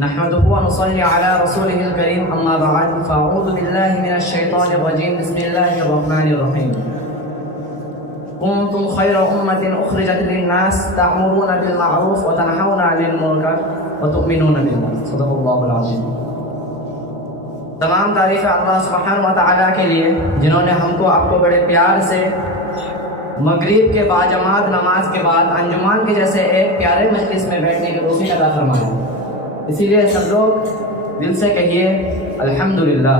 نحمده ونصلي على رسوله الكريم اما بعد فاعوذ بالله من الشيطان الرجيم بسم الله الرحمن الرحيم كنتم خير أمة أخرجت للناس تأمرون بالمعروف وتنهون عن المنكر وتؤمنون بالله صدق الله العظيم. تمام تعریف اللہ سبحانہ و تعالیٰ کے لیے جنہوں نے ہم کو آپ کو بڑے پیار سے مغرب کے باجماعت نماز کے بعد انجمان کے جیسے ایک پیارے مجلس میں بیٹھنے کی توفیق عطا فرمایا. اسی لیے سب لوگ دل سے کہیے الحمدللہ.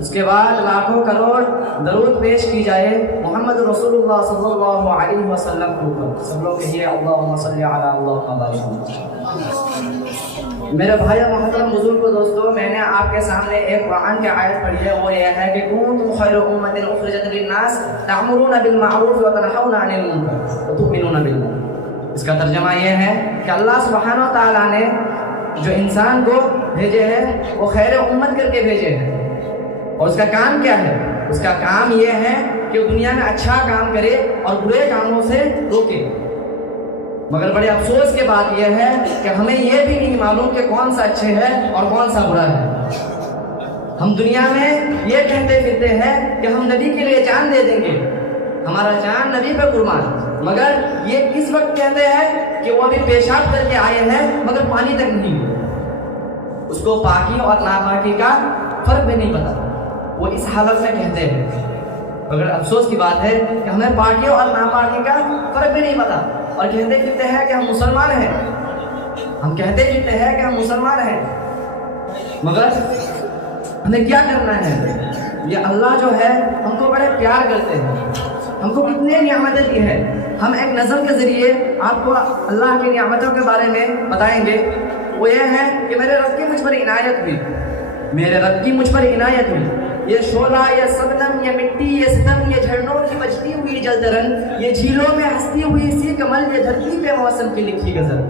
اس کے بعد لاکھوں کروڑ درود پیش کی جائے محمد رسول اللہ صلی اللہ علیہ وسلم کے اوپر. سب لوگ کہیے اللہم صلی علی اللہم بارک. میرے بھائی محترم بزرگ و دوستو، میں نے آپ کے سامنے ایک قرآن کی آیت پڑھی ہے، وہ یہ ہے کہ کنتم خیر امۃ اخرجت للناس تأمرون بالمعروف وتنہون عن المنکر وتؤمنون باللہ. اس کا ترجمہ یہ ہے کہ اللہ سبحانہ و تعالیٰ نے جو انسان کو بھیجے ہیں وہ خیر امت کر کے بھیجے ہیں. اور اس کا کام کیا ہے؟ اس کا کام یہ ہے کہ دنیا میں اچھا کام کرے اور برے کاموں سے روکے. مگر بڑے افسوس کی بات یہ ہے کہ ہمیں یہ بھی نہیں معلوم کہ کون سا اچھے ہے اور کون سا برا ہے. ہم دنیا میں یہ کہتے پھرتے ہیں کہ ہم نبی کے لیے جان دے دیں گے، ہمارا جان نبی پہ قربان. مگر یہ کس وقت کہتے ہیں کہ وہ ابھی پیشاب کر کے آئے ہیں مگر پانی تک نہیں، اس کو پاکی اور ناپاکی کا فرق بھی نہیں پتا، وہ اس حالت میں کہتے ہیں. مگر افسوس کی بات ہے کہ ہمیں پاکی اور ناپاکی کا فرق بھی نہیں پتا اور کہتے پھرتے ہیں کہ ہم مسلمان ہیں. ہم کہتے پھرتے ہیں کہ ہم مسلمان ہیں، مگر ہمیں کیا کرنا ہے؟ یہ اللہ جو ہے ہم کو بڑے پیار کرتے ہیں، ہم کو کتنے نعمتیں دی ہے. ہم ایک نظم کے ذریعے آپ کو اللہ کی نعمتوں کے بارے میں بتائیں گے. وہ یہ ہے کہ میرے رب کی مجھ پر عنایت ہوئی، میرے رب کی مجھ پر عنایت ہوئی. یہ شعلہ، یہ سبنم، یہ مٹی، یہ ستم، یہ جھرنوں کی بجتی ہوئی جلد رنگ، یہ جھیلوں میں ہنستی ہوئی سی کمل، یہ دھرتی پہ موسم کی لکھی غزل.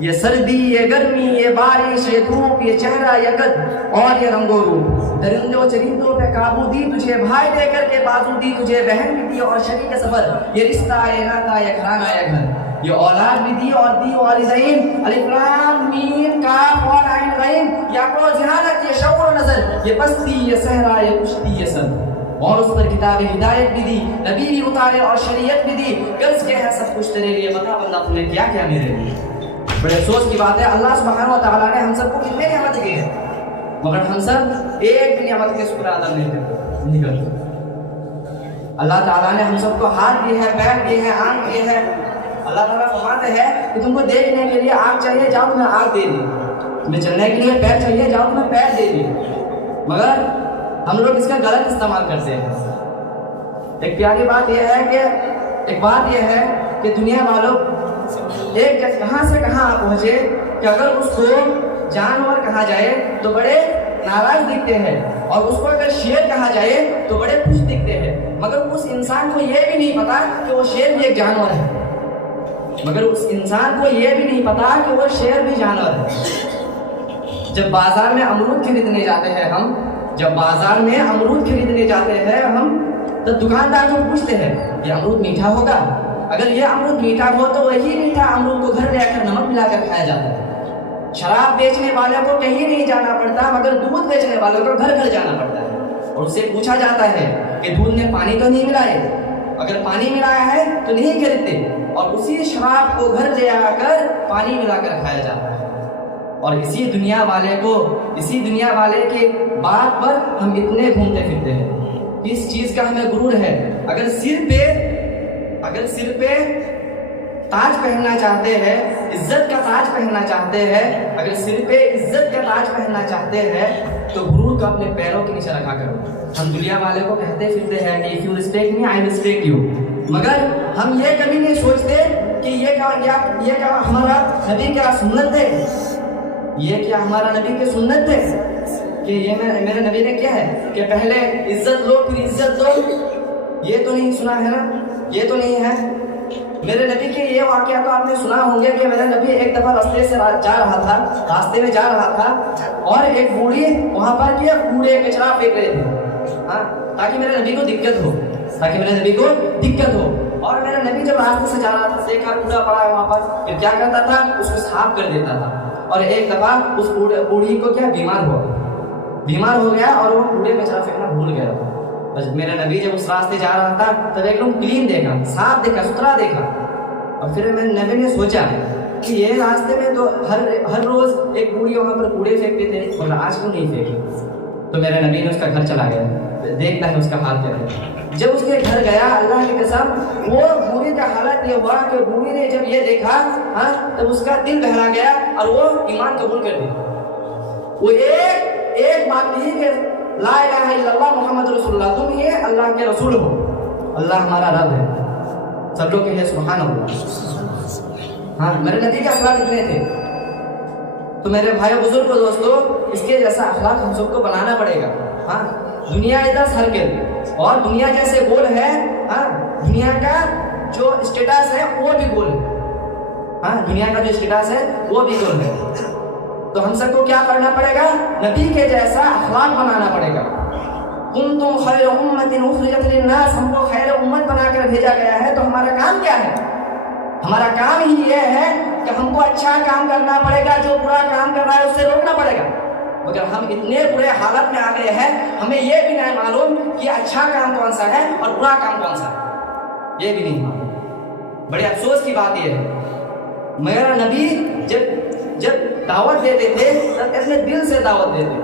یہ سردی، یہ گرمی، یہ بارش، یہ دھوپ، یہ چہرہ، یہ قد اور یہ رنگ و روپ. درندوں چرندوں پہ قابو دی تجھے، بھائی دے کر کے بازو دی تجھے، بہن بھی دی اور شریک سفر. یہ رشتہ، یہ ناتا، یہ گھرانہ، یہ گھر. یہ اولاد بھی دی اور دی والدین. الف لام میم کاف اور عین غین. یہ عقل و ذہانت، یہ شعور و نظر، یہ بستی، یہ صحرا، یہ کشتی، یہ سر. اور اس پر کتاب ہدایت بھی دی، نبی بھی اتارے اور شریعت بھی دی. غرض کے ہے سب کچھ تیرے لیے، بتا بندہ تم نے کیا کیا میرے لیے. بڑے افسوس کی بات ہے، اللہ سبحانہ و تعالیٰ نے ہم سب کو کتنے نعمت دی ہے مگر ہم سب ایک بھی نعمت کے شکر ادا نہیں کرتے. اللہ تعالیٰ نے ہم سب کو ہاتھ دی ہے، پیر دی ہے، آنکھ دی ہے. اللہ تعالیٰ فرماتے ہیں کہ تم کو دیکھنے کے لیے آنکھ چاہیے، جاؤ تمہیں آنکھ دے دی. تمہیں چلنے کے لیے پیر چاہیے، جاؤ تمہیں پیر دے دی. مگر ہم لوگ اس کا غلط استعمال کرتے ہیں. ایک پیاری بات یہ ہے کہ دنیا والوں ایک کہاں سے کہاں پہنچے کہ اگر اس کو جانور کہا جائے تو بڑے ناراض دکھتے ہیں اور اس کو اگر شیر کہا جائے تو بڑے خوش دکھتے ہیں. مگر اس انسان کو یہ بھی نہیں پتا کہ وہ شیر بھی ایک جانور ہے. مگر اس انسان کو یہ بھی نہیں پتا کہ وہ شیر بھی جانور ہے. جب بازار میں امرود خریدنے جاتے ہیں ہم تو دکاندار کو پوچھتے ہیں یہ امرود میٹھا ہوگا؟ اگر یہ امرود میٹھا ہو تو وہی میٹھا امرود کو گھر لے کر نمک ملا کر کھایا جاتا ہے. شراب بیچنے والے کو کہیں نہیں جانا پڑتا مگر دودھ بیچنے والے کو گھر گھر جانا پڑتا ہے اور اس سے پوچھا جاتا ہے کہ دودھ میں پانی تو نہیں ملائے؟ اگر پانی ملایا ہے تو نہیں خریدتے اور اسی شراب کو گھر لے آ کر پانی ملا کر کھایا جاتا ہے. اور اسی دنیا والے کے بات پر ہم اتنے گھومتے پھرتے ہیں. اس چیز کا ہمیں غرور ہے. اگر سر پہ تاج پہننا چاہتے ہیں، عزت کا تاج پہننا چاہتے ہیں، اگر سر پہ عزت کا تاج پہننا چاہتے ہیں تو غرور کو اپنے پیروں کے نیچے رکھا کرو. ہم دنیا والے کو کہتے پھرتے ہیں کہ if you respect me, I respect you. مگر ہم یہ کبھی نہیں سوچتے کہ یہ کیا ہمارا نبی کیا سنت ہے، یہ کیا ہمارا نبی کی سنت ہے کہ یہ میرے نبی نے کیا ہے کہ پہلے عزت لو پھر عزت دو. یہ تو نہیں سنا ہے نا، یہ تو نہیں ہے. میرے نبی کے یہ واقعہ تو آپ نے سنا ہوں گے کہ میرے نبی ایک دفعہ راستے میں جا رہا تھا اور ایک بوڑھی وہاں پر کوڑے کچرا پھینک رہے تھے تاکہ میرے نبی کو دقت ہو. اور میرا نبی جب راستے سے جا رہا تھا دیکھا کوڑا پڑا ہے وہاں پر، پھر کیا کرتا تھا؟ اس کو صاف کر دیتا تھا. اور ایک دفعہ اس بوڑھی کو کیا بیمار ہو گیا اور وہ کوڑے میں چلا پھینکنا بھول گیا. بس میرا نبی جب اس راستے جا رہا تھا تب ایک دم کلین دیکھا, صاف دیکھا, ستھرا دیکھا. اور پھر نبی نے سوچا کہ یہ راستے میں تو ہر روز ایک بوڑھی وہاں پر کوڑے پھینکتے تھے اور آج کیوں نہیں پھینکے. تو میرے نبی نے اس کا گھر چلا گیا, دیکھتا ہے اس کا حال کیا ہے. جب اس کے گھر گیا, اللہ کی قسم, وہ بوڑھی کا حالت یہ ہوا کہ بوڑھی نے جب یہ دیکھا تب اس کا دل بہلا گیا اور وہ ایمان قبول کر دیا. وہ ایک بات نہیں کہ لا الہ الا اللہ محمد رسول اللہ, تم یہ اللہ کے رسول ہو, اللہ ہمارا رب ہے. سب لوگ کہے سبحان اللہ. میرے نبی کے اخلاق اتنے تھے. تو میرے بھائی بزرگ دوستو, اس کے جیسا اخلاق ہم سب کو بنانا پڑے گا. دنیا ادھر سرکل اور دنیا جیسے گول ہے, دنیا کا جو اسٹیٹس ہے وہ بھی گول ہے. دنیا کا جو اسٹیٹس ہے وہ بھی گول ہے. تو ہم سب کو کیا کرنا پڑے گا؟ نبی کے جیسا اخلاق بنانا پڑے گا. کنتم خیر امت اخرجت للناس, ہم کو خیر امت بنا کر بھیجا گیا ہے. تو ہمارا کام کیا ہے؟ ہمارا کام ہی یہ ہے کہ ہم کو اچھا کام کرنا پڑے گا, جو برا کام کر رہا ہے اس سے روکنا پڑے گا. مگر ہم اتنے برے حالت میں آ گئے ہیں, ہمیں یہ بھی نہیں معلوم کہ اچھا کام کون سا ہے اور برا کام کون سا ہے, یہ بھی نہیں معلوم. بڑے افسوس کی بات یہ ہے. میرا نبی جب دعوت دیتے تھے تب اپنے دل سے دعوت دیتے,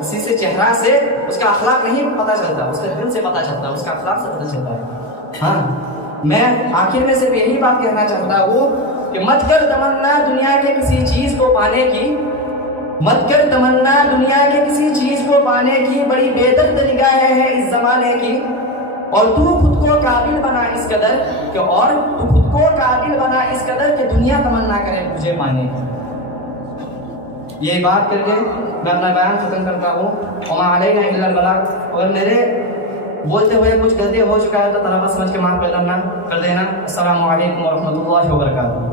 کسی سے چہرہ سے اس کا اخلاق نہیں پتہ چلتا, اس کے دل سے پتہ چلتا, اس کا اخلاق سے پتہ چلتا ہے. میں آخر میں صرف یہی بات کہنا چاہتا ہوں کہ مت کر تمنا دنیا کے کسی چیز کو پانے کی, مت کر تمنا دنیا کے کسی چیز کو پانے کی, بڑی بہتر طریقہ ہے اس زمانے کی. اور تو خود کو قابل بنا اس قدر کہ دنیا تمنا کرے تجھے پانے کی. یہ بات کر کے میں اپنا بیان ختم کرتا ہوں. وما علینا الا البلاغ. اور میرے بولتے ہوئے کچھ غلطی ہو چکا ہے تو طلبہ سمجھ کے معاف کر دینا. السلام علیکم ورحمۃ اللہ وبرکاتہ.